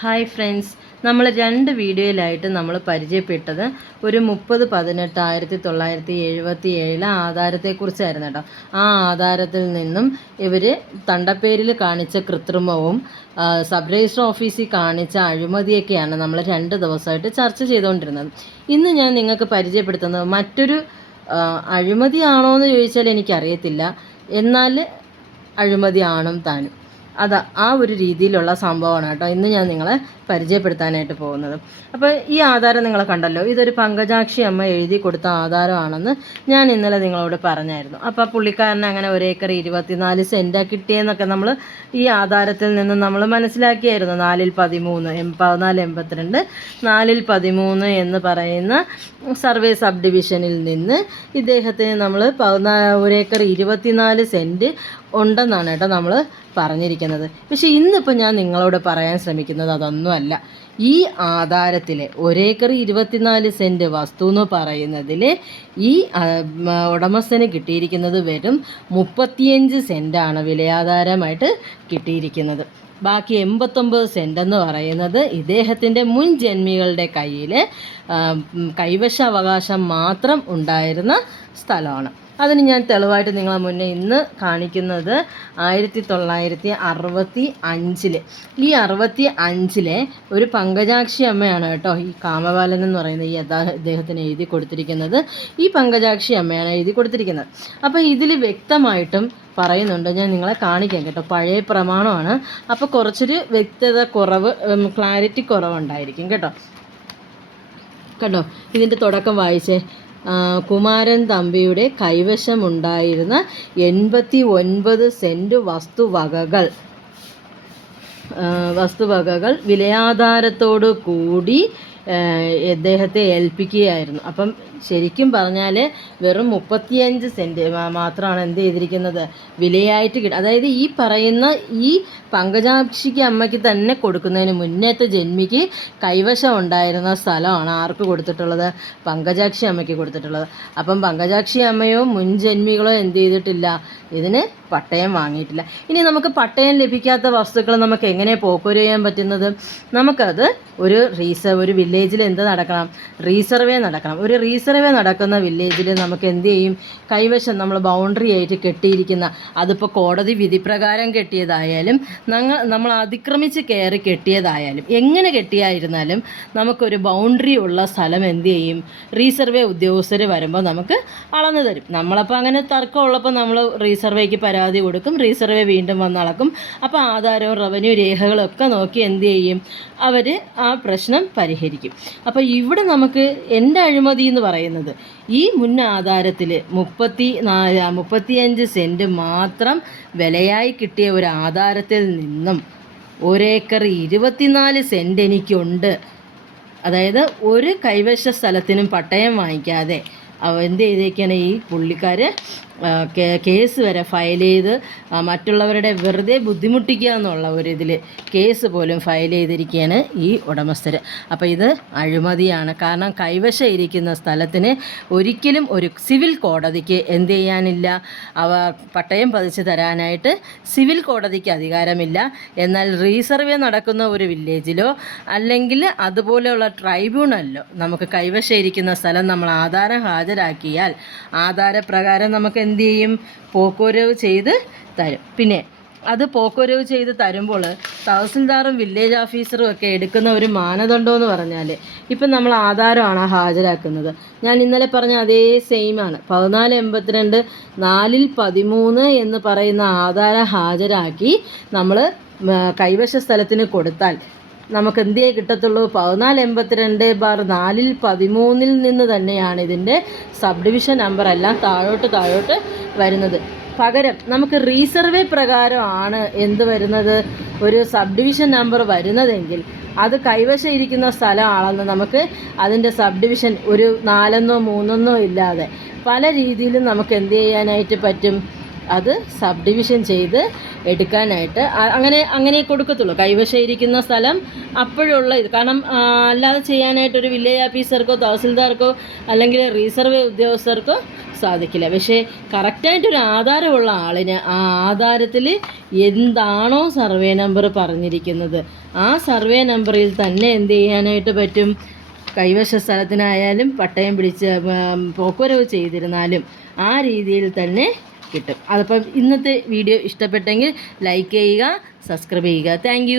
Hi friends, നമ്മൾ 2 വീഡിയോയിലായിട്ട് നമ്മൾ പരിചയപ്പെട്ടത് ഒരു 30/18/1977 ആധാരത്തെക്കുറിച്ചായിരുന്നു കേട്ടോ. ആ ആധാരത്തിൽ നിന്നും ഇവർ തണ്ടപ്പേരിൽ കാണിച്ച കൃത്രിമവും സബ് രജിസ്റ്റർ ഓഫീസിൽ കാണിച്ച അഴിമതിയൊക്കെയാണ് നമ്മൾ 2 ദിവസമായിട്ട് ചർച്ച ചെയ്തുകൊണ്ടിരുന്നത്. ഇന്ന് ഞാൻ നിങ്ങൾക്ക് പരിചയപ്പെടുത്തുന്നത് മറ്റൊരു അഴിമതിയാണോ എന്ന് ചോദിച്ചാൽ എനിക്കറിയത്തില്ല, എന്നാൽ അഴിമതിയാണും താനും. ആ ഒരു രീതിയിലുള്ള സംഭവമാണ് കേട്ടോ ഇന്ന് ഞാൻ നിങ്ങളെ പരിചയപ്പെടുത്താനായിട്ട് പോകുന്നത്. അപ്പോൾ ഈ ആധാരം നിങ്ങൾ കണ്ടല്ലോ, ഇതൊരു പങ്കജാക്ഷി അമ്മ എഴുതി കൊടുത്ത ആധാരമാണെന്ന് ഞാൻ ഇന്നലെ നിങ്ങളോട് പറഞ്ഞായിരുന്നു. അപ്പോൾ പുള്ളിക്കാരന് അങ്ങനെ 1 ഏക്കർ 24 സെൻറ്റാ കിട്ടിയെന്നൊക്കെ നമ്മൾ ഈ ആധാരത്തിൽ നിന്ന് നമ്മൾ മനസ്സിലാക്കിയായിരുന്നു. 4/13 4/13 എന്ന് പറയുന്ന സർവേ സബ് ഡിവിഷനിൽ നിന്ന് ഇദ്ദേഹത്തിന് നമ്മൾ 1 ഏക്കർ 24 സെൻറ്റ് ഉണ്ടെന്നാണ് കേട്ടോ നമ്മൾ പറഞ്ഞിരിക്കുന്നത്. പക്ഷേ ഇന്നിപ്പോൾ ഞാൻ നിങ്ങളോട് പറയാൻ ശ്രമിക്കുന്നത് അതൊന്നുമല്ല. ഈ ആധാരത്തിൽ 1 ഏക്കർ 24 സെൻറ്റ് വസ്തു എന്ന് പറയുന്നതിൽ ഈ ഉടമസ്ഥന് കിട്ടിയിരിക്കുന്നത് വെറും 35 സെൻറ്റാണ് വിലയാധാരമായിട്ട് കിട്ടിയിരിക്കുന്നത്. ബാക്കി 89 സെൻറ്റ് എന്ന് പറയുന്നത് ഇദ്ദേഹത്തിൻ്റെ മുൻ ജന്മികളുടെ കയ്യിൽ കൈവശാവകാശം മാത്രം ഉണ്ടായിരുന്ന സ്ഥലമാണ്. അതിന് ഞാൻ തെളിവായിട്ട് നിങ്ങളെ മുന്നേ ഇന്ന് കാണിക്കുന്നത് 1965 ഈ 65 ഒരു പങ്കജാക്ഷി അമ്മയാണ് കേട്ടോ ഈ കാമപാലൻ എന്ന് പറയുന്ന ഈ ഇദ്ദേഹത്തിന് എഴുതി കൊടുത്തിരിക്കുന്നത്. ഈ പങ്കജാക്ഷി അമ്മയാണ് എഴുതി കൊടുത്തിരിക്കുന്നത്. അപ്പോൾ ഇതിൽ വ്യക്തമായിട്ടും പറയുന്നുണ്ട്, ഞാൻ നിങ്ങളെ കാണിക്കാം കേട്ടോ. പഴയ പ്രമാണമാണ്, അപ്പോൾ കുറച്ചൊരു വ്യക്തത കുറവ്, ക്ലാരിറ്റി കുറവുണ്ടായിരിക്കും കേട്ടോ. കണ്ടോ, ഇതിൻ്റെ തുടക്കം വായിച്ചേ. കുമാരൻ തമ്പിയുടെ കൈവശമുണ്ടായിരുന്ന 89 സെൻറ്റ് വസ്തുവകകൾ വിലയാധാരത്തോടു കൂടി അദ്ദേഹത്തെ ഏൽപ്പിക്കുകയായിരുന്നു. അപ്പം ശരിക്കും പറഞ്ഞാൽ വെറും 35 സെൻറ്റ് മാത്രമാണ് എന്ത് ചെയ്തിരിക്കുന്നത് വിലയായിട്ട് അതായത് ഈ പറയുന്ന ഈ പങ്കജാക്ഷിക്ക് അമ്മയ്ക്ക് തന്നെ കൊടുക്കുന്നതിന് മുന്നേത്തെ ജന്മിക്ക് കൈവശം ഉണ്ടായിരുന്ന സ്ഥലമാണ് ആർക്ക് കൊടുത്തിട്ടുള്ളത്, പങ്കജാക്ഷി അമ്മയ്ക്ക് കൊടുത്തിട്ടുള്ളത്. അപ്പം പങ്കജാക്ഷി അമ്മയോ മുൻ ജന്മികളോ എന്ത് ചെയ്തിട്ടില്ല, ഇതിന് പട്ടയം വാങ്ങിയിട്ടില്ല. ഇനി നമുക്ക് പട്ടയം ലഭിക്കാത്ത വസ്തുക്കൾ നമുക്ക് എങ്ങനെ പോക്കുവരവ് ചെയ്യാൻ പറ്റുന്നത്? നമുക്കത് ഒരു വില്ലേജിൽ എന്ത് നടക്കണം, റീസർവേ നടക്കണം. ഒരു റീസർവേ നടക്കുന്ന വില്ലേജിൽ നമുക്ക് എന്ത് ചെയ്യും, കൈവശം നമ്മൾ ബൗണ്ടറി ആയിട്ട് കെട്ടിയിരിക്കുന്ന, അതിപ്പോൾ കോടതി വിധി പ്രകാരം കെട്ടിയതായാലും നമ്മൾ അതിക്രമിച്ച് കയറി കെട്ടിയതായാലും എങ്ങനെ കെട്ടിയായിരുന്നാലും നമുക്കൊരു ബൗണ്ടറി ഉള്ള സ്ഥലം എന്ത് ചെയ്യും, റീസർവേ ഉദ്യോഗസ്ഥർ വരുമ്പോൾ നമുക്ക് അളന്നു തരും. നമ്മളപ്പോൾ അങ്ങനെ തർക്കമുള്ളപ്പോൾ നമ്മൾ റീസർവേക്ക് പരാതി കൊടുക്കും, റീസർവേ വീണ്ടും വന്ന് അളക്കും. അപ്പോൾ ആധാരവും റവന്യൂ രേഖകളൊക്കെ നോക്കി എന്ത് ചെയ്യും, അവർ ആ പ്രശ്നം പരിഹരിക്കും. അപ്പോൾ ഇവിടെ നമുക്ക് എൻ്റെ അഴിമതി എന്ന് പറയുന്നത് ഈ മുൻ ആധാരത്തിൽ 35 സെൻറ്റ് മാത്രം വിലയായി കിട്ടിയ ഒരു ആധാരത്തിൽ നിന്നും 1 ഏക്കർ 24 സെൻറ്റ് എനിക്കുണ്ട്. അതായത് ഒരു കൈവശ സ്ഥലത്തിനും പട്ടയം വാങ്ങിക്കാതെ എന്ത് ചെയ്തേക്കാണ് ഈ പുള്ളിക്കാർ കേസ് വരെ ഫയൽ ചെയ്ത് മറ്റുള്ളവരുടെ വെറുതെ ബുദ്ധിമുട്ടിക്കുക എന്നുള്ള ഒരിതിൽ കേസ് പോലും ഫയൽ ചെയ്തിരിക്കുകയാണ് ഈ ഉടമസ്ഥർ. അപ്പോൾ ഇത് അഴിമതിയാണ്. കാരണം കൈവശം ഇരിക്കുന്ന സ്ഥലത്തിന് ഒരിക്കലും ഒരു സിവിൽ കോടതിക്ക് എന്ത് ചെയ്യാനില്ല, പട്ടയം പതിച്ച് തരാനായിട്ട് സിവിൽ കോടതിക്ക് അധികാരമില്ല. എന്നാൽ റീസർവേ നടക്കുന്ന ഒരു വില്ലേജിലോ അല്ലെങ്കിൽ അതുപോലെയുള്ള ട്രൈബ്യൂണലിലോ നമുക്ക് കൈവശം ഇരിക്കുന്ന സ്ഥലം നമ്മൾ ആധാരം ഹാജരാക്കിയാൽ ആധാരപ്രകാരം നമുക്ക് എന്ത് ചെയ്യും, പോക്കുവരവ് ചെയ്ത് തരും. പിന്നെ അത് പോക്കുവരവ് ചെയ്ത് തരുമ്പോൾ തഹസിൽദാറും വില്ലേജ് ഓഫീസറും ഒക്കെ എടുക്കുന്ന ഒരു മാനദണ്ഡം എന്ന് പറഞ്ഞാൽ, ഇപ്പം നമ്മൾ ആധാരമാണ് ഹാജരാക്കുന്നത്. ഞാൻ ഇന്നലെ പറഞ്ഞ അതേ സെയിമാണ്. 1482 4/13 എന്ന് പറയുന്ന ആധാരം ഹാജരാക്കി നമ്മൾ കൈവശ സ്ഥലത്തിന് കൊടുത്താൽ നമുക്ക് എന്തേ കിട്ടത്തുള്ളൂ, 1482/4/13 നിന്ന് തന്നെയാണ് ഇതിൻ്റെ സബ് ഡിവിഷൻ നമ്പർ എല്ലാം താഴോട്ട് വരുന്നത്. പകരം നമുക്ക് റീസർവേ പ്രകാരമാണ് എന്ത് വരുന്നത്, ഒരു സബ് ഡിവിഷൻ നമ്പർ വരുന്നതെങ്കിൽ അത് കൈവശം ഇരിക്കുന്ന സ്ഥലമാണെന്ന് നമുക്ക് അതിൻ്റെ സബ് ഡിവിഷൻ ഒരു 4 3 ഇല്ലാതെ പല രീതിയിലും നമുക്ക് എന്ത് ചെയ്യാനായിട്ട് പറ്റും, അത് സബ് ഡിവിഷൻ ചെയ്ത് എടുക്കാനായിട്ട് അങ്ങനെ കൊടുക്കത്തുള്ളൂ. കൈവശം ഇരിക്കുന്ന സ്ഥലം അപ്പോഴുള്ള ഇത്. കാരണം അല്ലാതെ ചെയ്യാനായിട്ടൊരു വില്ലേജ് ഓഫീസർക്കോ തഹസിൽദാർക്കോ അല്ലെങ്കിൽ റീസർവേ ഉദ്യോഗസ്ഥർക്കോ സാധിക്കില്ല. പക്ഷേ കറക്റ്റായിട്ടൊരു ആധാരമുള്ള ആളിന് ആ ആധാരത്തിൽ എന്താണോ സർവേ നമ്പർ പറഞ്ഞിരിക്കുന്നത് ആ സർവേ നമ്പറിൽ തന്നെ എന്ത് ചെയ്യാനായിട്ട് പറ്റും, കൈവശ സ്ഥലത്തിനായാലും പട്ടയം പിടിച്ച് പോക്കുവരവ് ചെയ്തിരുന്നാലും ആ രീതിയിൽ തന്നെ കിട്ടും. അതപ്പം ഇന്നത്തെ വീഡിയോ ഇഷ്ടപ്പെട്ടെങ്കിൽ ലൈക്ക് ചെയ്യുക, സബ്സ്ക്രൈബ് ചെയ്യുക. താങ്ക്